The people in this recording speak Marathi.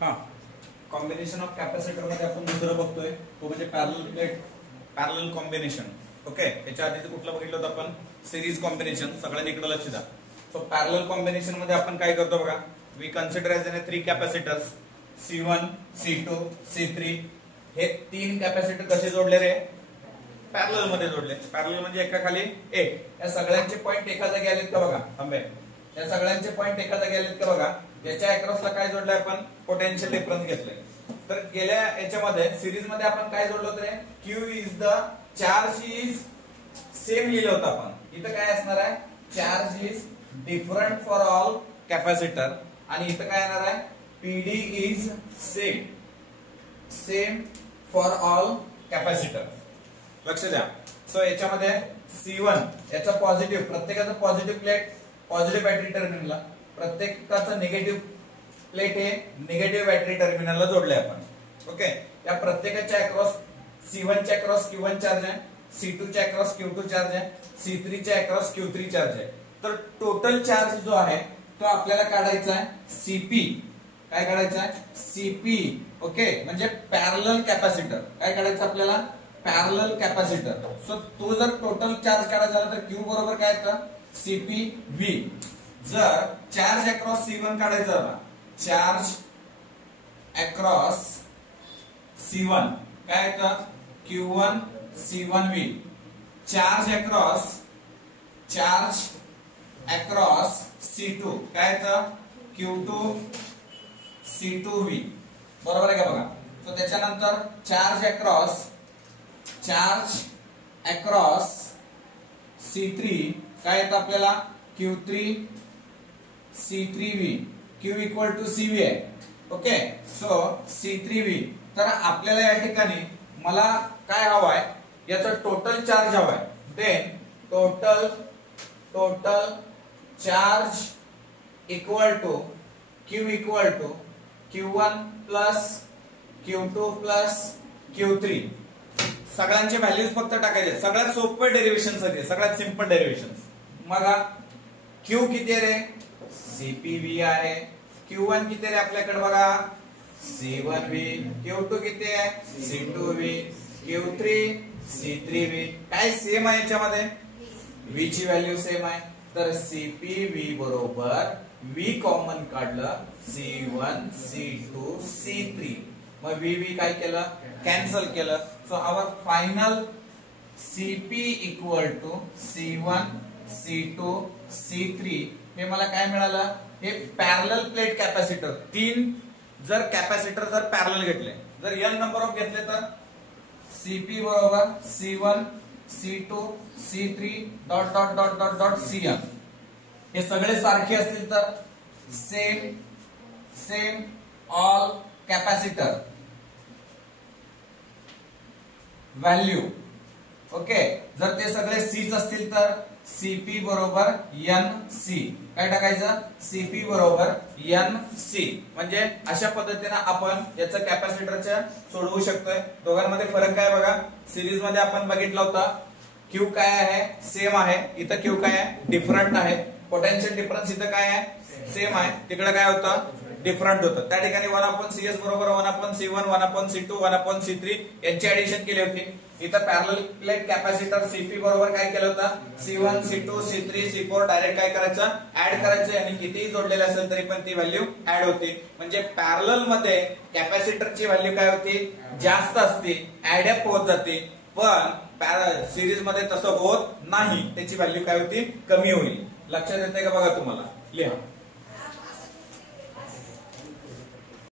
हा, कॉम्बिनेशन ऑफ कॅपॅसिटर मध्ये आपण दुसरं बघतोय तो म्हणजे पॅरलल कॉम्बिनेशन. ओके, याच्या आधी कुठलं बघितलं होतं आपण? Series combination. सगळ्यांनी इकडे लक्ष द्या. सो पॅरलल कॉम्बिनेशन मध्ये आपण काय करतो बघा, we consider as an 3 capacitors C1 C2 C3. हे 3 कॅपॅसिटर कसे जोडले रे? पॅरलल मध्ये जोडले. पॅरलल म्हणजे एका खाली एक. या सगळ्यांचे पॉइंट एका जागी आलेत का बघा थांबे. या सगळ्यांचे पॉइंट एका जागी आलेत का बघा. याच्या अक्रॉसला काय जोडलंय आपण? पोटेन्शियल डिफरन्स घेतलंय. तर गेल्या याच्यामध्ये सिरीज मध्ये आपण काय जोडलं होतं रे? Q is the charge is same लिहिलं होतं आपण. इथं काय असणार आहे? Charge is different for all capacitor. आणि इथं काय येणार आहे? PD is same for all capacitor. लक्ष द्या. सो याच्यामध्ये C1 याचा पॉझिटिव्ह, प्रत्येकाचा पॉझिटिव्ह प्लेट पॉझिटिव्ह बॅटरी टर्मिनलला, प्रत्येकाचं निगेटिव्ह प्लेट हे निगेटिव्ह बॅटरी टर्मिनलला जोडले आपण. ओके, या प्रत्येकाच्या अक्रॉस C1 च्या अक्रॉस Q1 चार्ज आहे, C2 च्या अक्रॉस Q2 चार्ज आहे, C3 च्या अक्रॉस Q3 चार्ज आहे. तर टोटल चार्ज जो आहे तो आपल्याला काढायचा आहे CP. काय काढायचं आहे? CP. ओके, म्हणजे पॅरलल कॅपॅसिटर. काय काढायचं आपल्याला? Parallel capacitor. सो तो जर टोटल चार्ज काढायचा झाला तर Q बरोबर काय येतं? CPV. जर चार्ज अक्रॉस C1 काढायचा झाला, चार्ज अक्रॉस C1 काय येतं? Q1 C1V. Charge across C2 काय येतं? Q2 C2V. बरोबर आहे का बघा. सो त्याच्यानंतर चार्ज अक्रॉस C3 काय येतं आपल्याला? Q3 C3V. Q equal to CV आहे. Okay, so C3V. तर आपल्याला या ठिकाणी मला काय हवाय? याचा टोटल चार्ज हवाय. Then total charge equal to Q equal to Q1 plus Q2 plus Q3. सगळ्यांचे व्हॅल्यूज फक्त टाकायचे. सगळ्यात सोपं डेरिव्हेशन आहे, सगळ्यात सिंपल डेरिव्हेशन. मग Q किती आहे रे? CPV आहे. Q1 किती रे आपल्याकडे बघा? C1V. Q2 किती आहे? C2V. Q3 C3V. काय सेम आहे याच्यामध्ये? V ची व्हॅल्यू सेम आहे. तर CPV बरोबर V कॉमन काढलं C1 C2 C3. मग VV काय केलं? कॅन्सल केलं. So our final CP equal to C1 C2 C3. हे मला काय मिळालं? हे पॅरलल प्लेट कॅपॅसिटर. 3 जर कॅपॅसिटर जर पॅरलल घेतले, जर n नंबर ऑफ घेतले तर CP बरोबर C1 C2 C3 dot dot dot dot dot CN. हे सगळे सारखे असतील तर same all capacitor value. Okay, जर ते सगळे Cच असतील तर CP बरोबर NC. काय टाकायचं? CP बरोबर NC. म्हणजे अशा पद्धतीने आपण याचं कॅपॅसिटरच्या सोडवू शकतोय. दोघांमध्ये फरक काय बघा. सिरीज मध्ये आपण बघितला होता Q काय आहे? सेम आहे. इथं Q काय आहे? डिफरंट आहे. पोटेन्शियल डिफरन्स इथं काय आहे? सेम आहे. तिकडे काय होतं? डिफरंट होतं. त्या ठिकाणी 1/CS बरोबर 1/C1 1/C2 1/C3 यांची ऍडिशन केली होती. इथं पॅरलल प्लेट कॅपॅसिटर CP बरोबर काय केलं होतं? C1 C2 C3 C4 direct काय करायचं? ऍड करायचं. आणि कितीही जोडलेले असेल तरी पण ती व्हॅल्यू ऍड होती. म्हणजे पॅरलल मध्ये कॅपॅसिटरची व्हॅल्यू काय होती? जास्त असते, ऍड अप होत जाते. पण सिरीज मध्ये तसं होत नाही, त्याची व्हॅल्यू काय होती? कमी होईल. लक्षात येते का बघा तुम्हाला? लिहा.